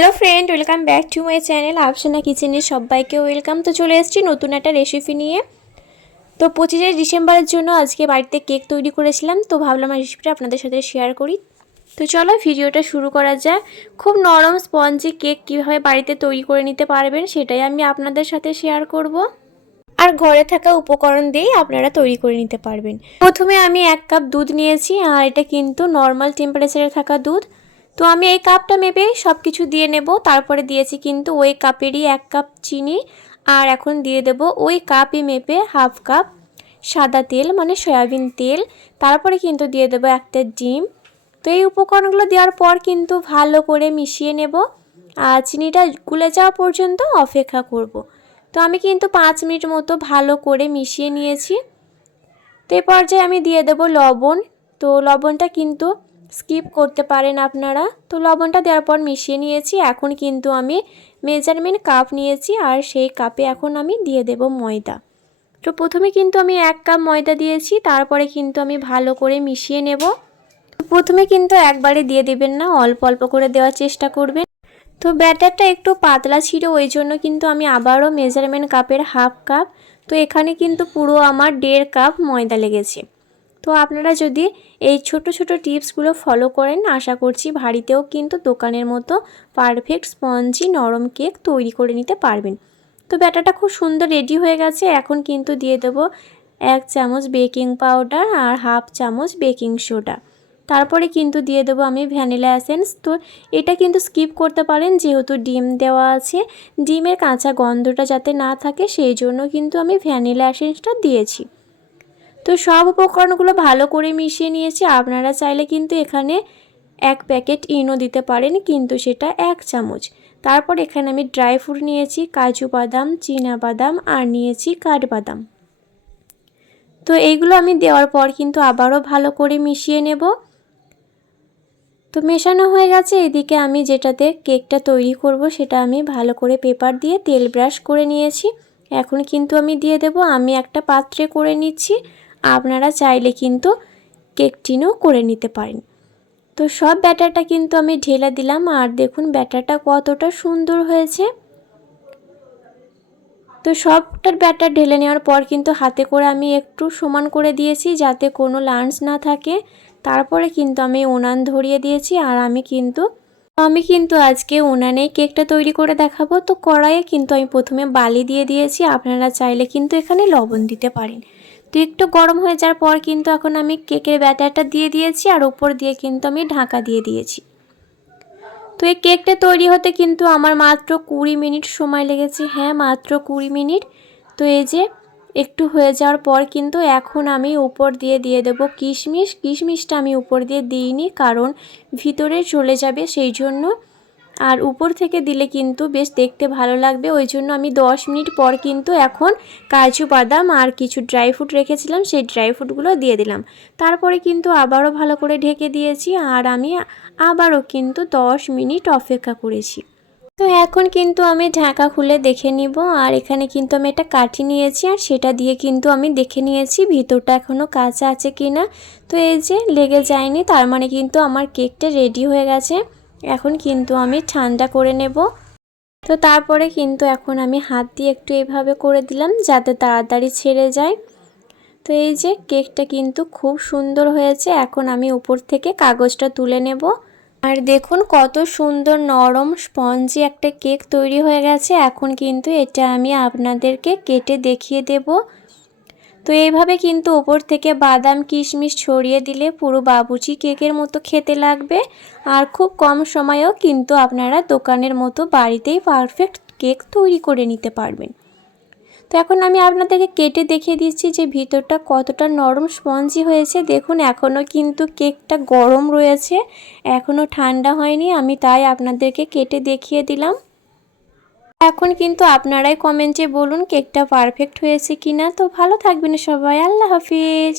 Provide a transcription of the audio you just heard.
Hello friend, welcome back to my channel Afsana কিচেনে সবাইকে welcome. তো চলে এসেছি নতুন একটা রেসিপি নিয়ে। তো পঁচিশে ডিসেম্বরের জন্য আজকে বাড়িতে কেক তৈরি করেছিলাম, তো ভাবলাম রেসিপিটা আপনাদের সাথে শেয়ার করি। তো চলো ভিডিওটা শুরু করা যায় খুব নরম স্পঞ্জি কেক কীভাবে বাড়িতে তৈরি করে নিতে পারবেন সেটাই আমি আপনাদের সাথে শেয়ার করব। আর ঘরে থাকা উপকরণ দিয়েই আপনারা তৈরি করে নিতে পারবেন। প্রথমে আমি এক কাপ দুধ নিয়েছি, আর এটা কিন্তু নর্মাল টেম্পারেচারে থাকা দুধ। তো আমি এই কাপটা মেপে সব কিছু দিয়ে নেব। তারপরে দিয়েছি কিন্তু ওই কাপেরই এক কাপ চিনি। আর এখন দিয়ে দেব ওই কাপই মেপে হাফ কাপ সাদা তেল মানে সয়াবিন তেল। তারপরে কিন্তু দিয়ে দেবো একটা ডিম। তো এই উপকরণগুলো দেওয়ার পর কিন্তু ভালো করে মিশিয়ে নেব। আর চিনিটা গুলে যাওয়া পর্যন্ত অপেক্ষা করব। তো আমি কিন্তু পাঁচ মিনিট মতো ভালো করে মিশিয়ে নিয়েছি। তো এই পর্যায়ে আমি দিয়ে দেবো লবণ। তো লবণটা কিন্তু স্কিপ করতে পারেন আপনারা। তো লবণটা দেওয়ার পর মিশিয়ে নিয়েছি। এখন কিন্তু আমি মেজারমেন্ট কাপ নিয়েছি আর সেই কাপে এখন আমি দিয়ে দেব ময়দা। তো প্রথমে কিন্তু আমি এক কাপ ময়দা দিয়েছি, তারপরে কিন্তু আমি ভালো করে মিশিয়ে নেব। প্রথমে কিন্তু একবারে দিয়ে দেবেন না, অল্প অল্প করে দেওয়ার চেষ্টা করবেন। তো ব্যাটারটা একটু পাতলা ছিল, ওই জন্য কিন্তু আমি আবারও মেজারমেন্ট কাপের হাফ কাপ তো এখানে কিন্তু পুরো আমার দেড় কাপ ময়দা লেগেছে। তো আপনারা যদি এই ছোট ছোট টিপসগুলো ফলো করেন, আশা করছি বাড়িতেও কিন্তু দোকানের মতো পারফেক্ট স্পঞ্জি নরম কেক তৈরি করে নিতে পারবেন। তো ব্যাটারটা খুব সুন্দর রেডি হয়ে গেছে, এখন কিন্তু দিয়ে দেবো এক চামচ বেকিং পাউডার আর হাফ চামচ বেকিং সোডা। তারপরে কিন্তু দিয়ে দেবো আমি ভ্যানিলা অ্যাসেন্স তো এটা কিন্তু স্কিপ করতে পারেন, যেহেতু ডিম দেওয়া আছে। ডিমের কাঁচা গন্ধটা যাতে না থাকে, সেই জন্য কিন্তু আমি ভ্যানিলা অ্যাসেন্সটা দিয়েছি। তো সব উপকরণগুলো ভালো করে মিশিয়ে নিয়েছি। আপনারা চাইলে কিন্তু এখানে এক প্যাকেট ইনো দিতে পারেন, কিন্তু সেটা এক চামচ। তারপর এখানে আমি ড্রাই ফ্রুট নিয়েছি, কাজু বাদাম বাদাম, আর নিয়েছি কাঠবাদাম। তো এইগুলো আমি দেওয়ার পর কিন্তু আবারও ভালো করে মিশিয়ে নেব। তো মেশানো হয়ে গেছে, এদিকে আমি যেটাতে কেকটা তৈরি করব সেটা আমি ভালো করে পেপার দিয়ে তেল ব্রাশ করে নিয়েছি। এখন কিন্তু আমি দিয়ে দেব, আমি একটা পাত্রে করে নিচ্ছি। আপনারা চাইলে কিন্তু কেক টিনও করে নিতে পারেন। তো সব ব্যাটারটা কিন্তু আমি ঢেলে দিলাম আর দেখুন ব্যাটারটা কতটা সুন্দর হয়েছে। তো সবটার ব্যাটার ঢেলে নেওয়ার পর কিন্তু হাতে করে আমি একটু সমান করে দিয়েছি যাতে কোনো লাঞ্চ না থাকে। তারপরে কিন্তু আমি উনান ধরিয়ে দিয়েছি আর আমি কিন্তু আমি কিন্তু আজকে উনানে কেকটা তৈরি করে দেখাবো। তো কড়াইয়ে কিন্তু আমি প্রথমে বালি দিয়ে দিয়েছি। আপনারা চাইলে কিন্তু এখানে লবণ দিতে পারেন। তো একটু গরম হয়ে যাওয়ার পর কিন্তু এখন আমি কেকের ব্যাটারটা দিয়ে দিয়েছি আর উপর দিয়ে কিন্তু আমি ঢাকা দিয়ে দিয়েছি। তো এই কেকটা তৈরি হতে কিন্তু আমার মাত্র কুড়ি মিনিট সময় লেগেছে। হ্যাঁ মাত্র কুড়ি মিনিট। তো এই যে একটু হয়ে যাওয়ার পর কিন্তু এখন আমি উপর দিয়ে দিয়ে দেবো কিশমিশ। কিশমিশটা আমি উপর দিয়ে দিইনি কারণ ভিতরে চলে যাবে সেই জন্য আর উপর থেকে দিলে কিন্তু বেশ দেখতে ভালো লাগবে। ওই জন্য আমি 10 মিনিট পর কিন্তু এখন কাজু বাদাম আর কিছু ড্রাই ফ্রুট রেখেছিলাম, সেই ড্রাই ফ্রুটগুলো দিয়ে দিলাম। তারপরে কিন্তু আবারও ভালো করে ঢেকে দিয়েছি আর আমি আবারও কিন্তু 10 মিনিট অপেক্ষা করেছি। তো এখন কিন্তু আমি ঢাকা খুলে দেখে নিব আর এখানে কিন্তু আমি একটা কাঠি নিয়েছি আর সেটা দিয়ে কিন্তু আমি দেখে নিয়েছি ভিতরটা এখনও কাঁচা আছে কি না তো এই যে লেগে যায়নি, তার মানে কিন্তু আমার কেকটা রেডি হয়ে গেছে। এখন কিন্তু আমি ঠান্ডা করে নেব। তো তারপরে কিন্তু এখন আমি হাত দিয়ে একটু এইভাবে করে দিলাম যাতে তাড়াতাড়ি ছেড়ে যায়। তো এই যে কেকটা কিন্তু খুব সুন্দর হয়েছে, এখন আমি উপর থেকে কাগজটা তুলে নেব। আর দেখুন কত সুন্দর নরম স্পঞ্জি একটা কেক তৈরি হয়ে গেছে, এখন কিন্তু এটা আমি আপনাদেরকে কেটে দেখিয়ে দেবো। তো এইভাবে কিন্তু ওপর থেকে বাদাম, কিশমিশ ছড়িয়ে দিলে পুরো বাবুচি কেকের মতো খেতে লাগবে। আর খুব কম সময়েও কিন্তু আপনারা দোকানের মতো বাড়িতেই পারফেক্ট কেক তৈরি করে নিতে পারবেন। তো এখন আমি আপনাদেরকে কেটে দেখিয়ে দিচ্ছি যে ভিতরটা কতটা নরম স্পঞ্জি হয়েছে। দেখুন, এখনও কিন্তু কেকটা গরম রয়েছে। এখনও ঠান্ডা হয়নি, আমি তাই আপনাদেরকে কেটে দেখিয়ে দিলাম। এখন কিন্তু আপনারাই কমেন্টে বলুন কেকটা পারফেক্ট হয়েছে কিনা। তো ভালো থাকবেন সবাই। আল্লাহ হাফিজ।